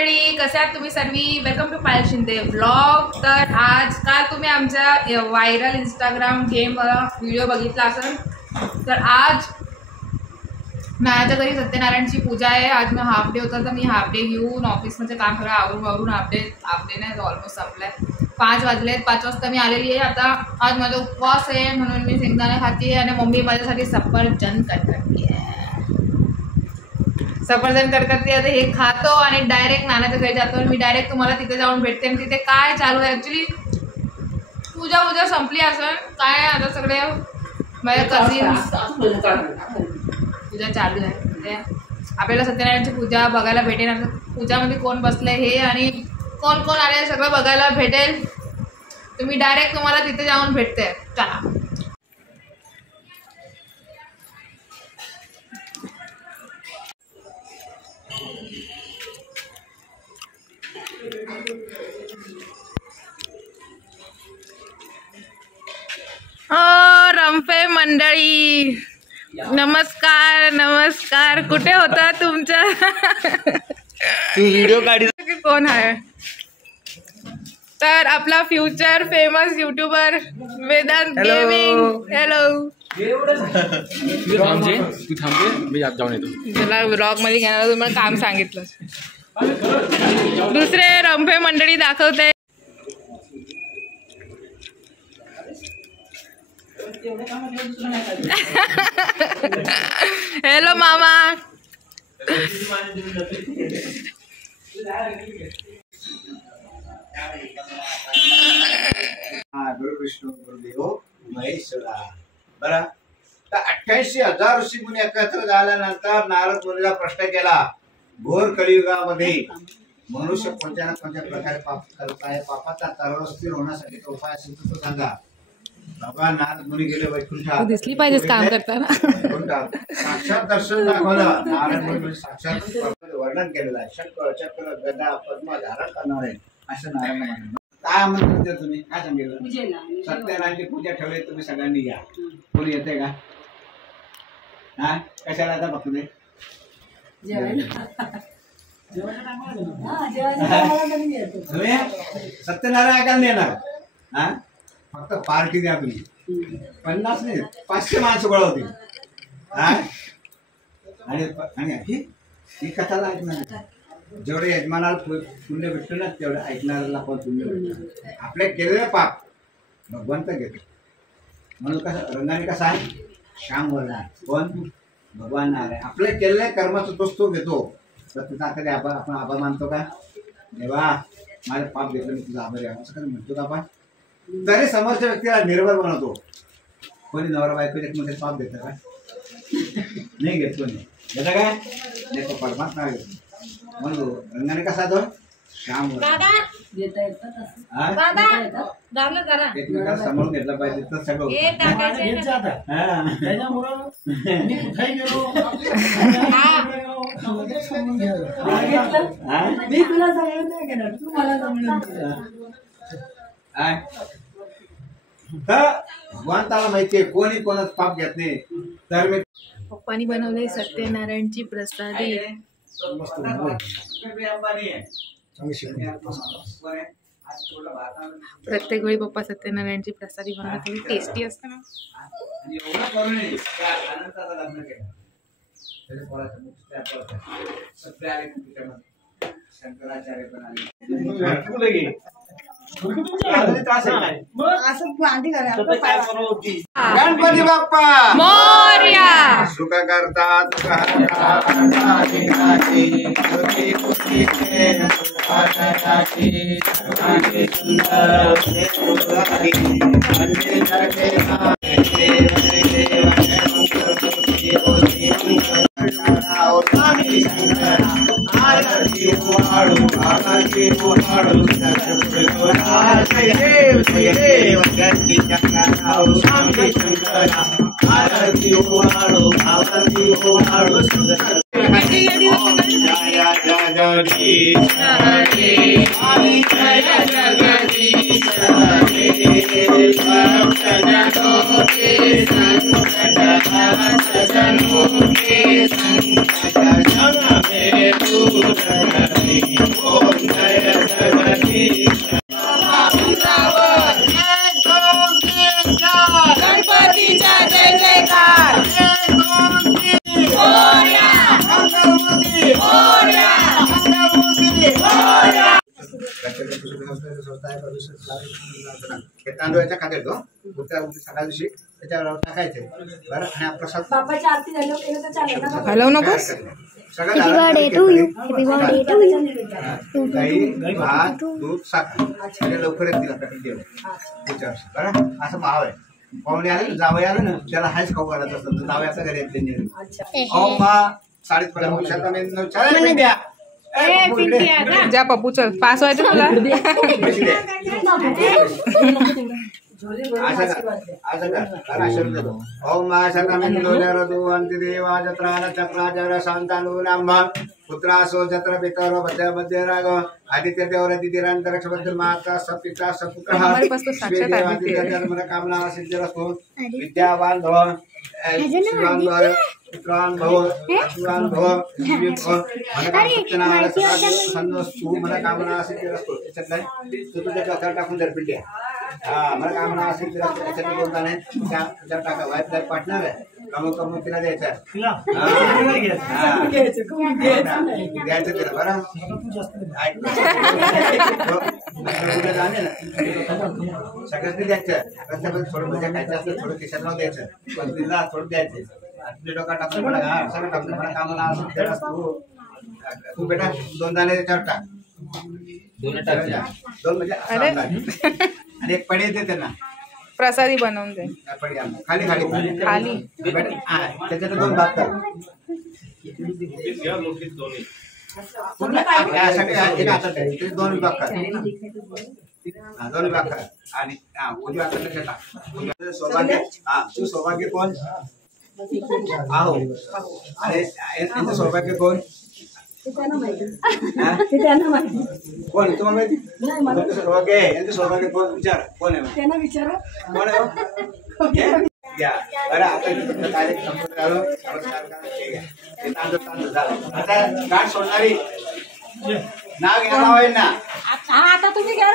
मंडळी, कसे आहात तुम्ही सर्वी? Welcome to Payal Shinde vlog. तर आज काल तुम्ही आमच्या व्हायरल इंस्टाग्राम गेम व्हिडिओ बघितला असेल. तर आज माझ्या घरी सत्यनारायणची पूजा आहे. आज मी हाफ डे होता, तर मी हाफ डे घेऊन ऑफिसमध्ये काम करा आवरून हाफ डे नाही ऑलमोस्ट संपलाय. 5 वाजलेत. 5 वाजता मी आलेली आहे. आता आज माझा उपवास आहे म्हणून मी शेंगदाणे खाते आणि मम्मी माझ्यासाठी सफरचंद करते. सफरचंद करते. आता हे खातो आणि डायरेक्ट नानाच्या घरी जातो. मी डायरेक्ट तुम्हाला तिथे जाऊन भेटते. आणि तिथे काय चालू आहे ॲक्च्युली पूजा संपली असेल काय. आता सगळे माझ्या कझिन्स पूजा चालू आहे. म्हणजे आपल्याला सत्यनारायणची पूजा बघायला भेटेल. पूजामध्ये कोण बसले हे आणि कोण कोण आले सगळं बघायला भेटेल. तुम्ही डायरेक्ट तुम्हाला तिथे जाऊन भेटते. चला रंफे मंडळी, नमस्कार नमस्कार. कुठे होता तुमच्या व्हिडिओ काढ. कोण आहे? तर आपला future famous YouTuber Vedant gaming. Hello. तू थांबे मी जाऊन येतो. तुला व्लॉग मध्ये घेणार तुम्हाला काम सांगितलं. दुसरे रंफे मंडळी दाखवते. हॅलो मामा. गुरु विष्णू गुरुदेव महेश्वरा. बरं, तर 88,000 ऋषी मुनी एकत्र झाल्यानंतर नारद मुनीला प्रश्न केला, घोर कलियुगामध्ये मनुष्य कोणत्या ना कोणत्या प्रकारे पाप करत आहे, पापाचा तलावर स्थिर होण्यासाठी उपाय असेल तर तो सांगा. भगवान नारद मुनी गेले वैकुंठात. दिसली पाहिजेच काम करताना. साक्षात दर्शन दाखवलं. नारद मुनी साक्षात वर्णन केलेलं आहे. शंकर चक्र गदा पद्म धारण करणार आहे असं नारायण म्हणतात. काय म्हणतात तुम्ही? काय सांगितलं? सत्यनारायणची पूजा ठेवली तुम्ही सगळ्यांनी या. कोणी येते का? हा, कशाला आता बघते? सत्यनारायण ऐकायला येणार. हा, फक्त पार्टी द्या तुम्ही. 50 नाही 500 माणसं गोळा होती. हा, आणि ही कथाला ऐकणार. जेवढे यजमानाला पुण्य भेटतो ना तेवढं ऐकणाऱ्याला पण पुण्य भेटतो. आपले केलेले पाप भगवंत घेतो. म्हणून कसं रंगाने कसा आहे? श्याम वर्ण. पण भगवान नारायण आपले केलेल्या कर्माचं तोच तो घेतो. तर तुझा कधी आपण आभार मानतो का? देवा माझं पाप घेतलं मी तुझा आभार आहे असं कधी म्हणतो का आपण? तरी समोरच्या व्यक्तीला निर्भर बनवतो. कोणी नवरा बायको मध्ये पाप घेतं का? नाही घेत. कोणी घेतं काय? नाही, तो परमात्मा घेतो. म्हणून रंगाने कसा तो श्याम एकमेकाला सांभाळून घेतला पाहिजे तर सगळं. भगवंताला माहितीये कोणी कोणाच पाप घेत नाही. तर मी पप्पानी बनवले सत्यनारायणची प्रसादी. प्रत्येक वेळी पप्पा सत्यनारायणची प्रसादी बनवतात. टेस्टी असते ना. शंकराचार्य पण आले. गणपती बाप्पा मोरया. सुख करतात हे तांदूळाच्या खात्यात सकाळ दिवशी त्याच्यावर टाकायचे बरं. आणि हा प्रसाद बापाच्या आरती झाल्यावर केलं तर चालेल ना? हलवू नकोस. दही भात दूध साखर लवकर येतील त्याच्यावर बरं. असं भाव आहे. पाहुणे आले जावई आलं ना त्याला हाच खाऊ घालत असतं जावयाचा घरी येते. जा पप्पू चल पास व्हायचं तुला. पुत्रासो जत्र पितरो मध्य मध्य राग आदित्य देवर दिदिरांतरक्षबद्ध माता सपिता सपुत्र कामना सिद्धिरस्तु विद्यावान भव शिवान भव पुत्रान भव शिवान भव मला कामना सिद्धिरस्तु. तू तुझ्या डोक्यावर टाकून जर पिंड्या मला कामना असेल त्याच्यात बोलता नाही त्याच्यावर टाका वाईफ पार्टनर आहे कमू तिला द्यायचं द्यायचं तिला बरं. जाणे ना सगळ्यांनी द्यायचं रस्त्यामध्ये थोडं म्हणजे खायचं असलं थोडं किशन लावून द्यायचं पण तिला थोडं द्यायचं. तुझ्या डोक्यात टाकून मला सगळं टाकतो मला कामाला असेल तू बेटा 2 दाणे त्याच्यावर टाक. 2 म्हणजे आणि एक पडी येते त्यांना प्रसादी बनवून दे. खाली खाली खाली त्याच्यात 2 भाग कर. यासाठी 2 विभाग कर. 2 विभाग कर आणि उजव्या हाताला टाक. सौभाग्य तू सौभाग्य कोण आहो आणि यांचं सौभाग्य कोण कोण तुम्हाला माहिती सौभाग्य यांचं सौभाग्य कोण विचार कोण आहे त्यांना विचारा कोण आहे. बरं आता कार्यक्रम संपला. आता गाठ सोडणारी नाव घ्या नाव आहे ना. आता तुम्ही घ्या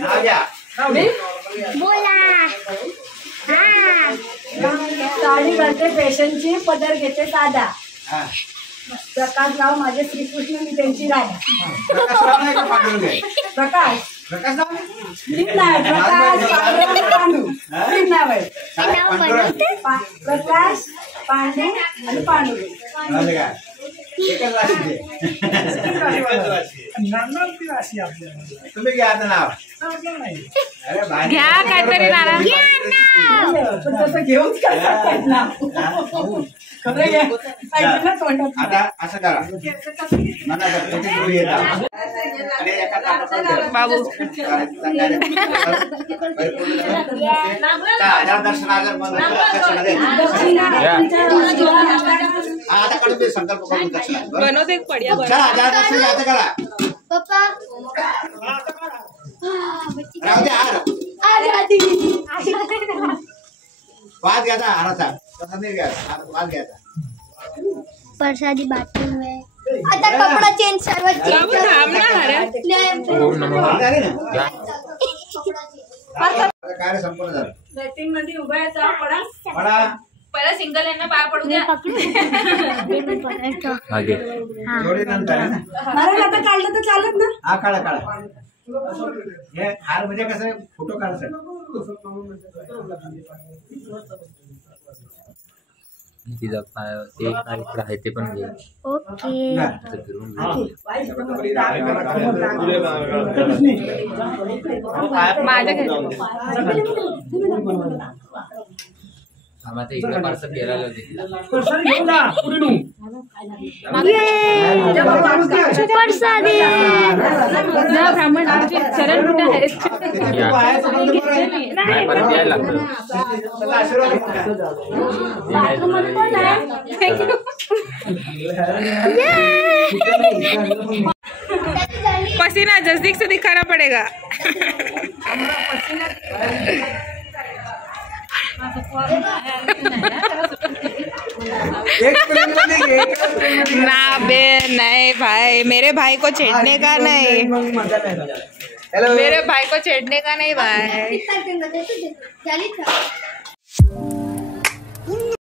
नाव घ्या बोला. साडी घालते फॅशनची पदर घेते साधा. प्रकाशराव माझे श्रीकृष्ण मी त्यांची राजा. प्रकाश प्रकाश प्रकाश पांडू आणि पांडू तुम्ही घ्या आता नाव. घ्या काहीतरी नारा घेऊन आता असं करा बाबू आता काढून दे संकल्प बनवते एक पड्या दर्शन आता करा. राहू दे हार वाद घ्यायचा हाराचा तसा नाही घ्यायचा वाद घ्यायचा. प्रसादी बाटली में आता कपडा चेंज सर्व काय संपूर्ण झालं. सेटिंग मध्ये उभा पडा पहिला सिंगल यांना पाय पडू द्या. थोडी नंतर आहे ना. आता काढलं तर चालत ना. हा काढा काढा. हे हार म्हणजे कसं फोटो काढायचं. तिचा पाय ते काय आहे ते पण घे. ओके माझ्या घरी आम्हाला इकडे पार्सल फिरायला ब्राह्मण आमचे चरण कुठे आहेत. पसीना नजदीक से दिखाना पड़ेगा. ना बे नहीं भाई मेरे भाई को छेड़ने का नहीं. मेरे भाई को छेड़ने का नहीं भाई.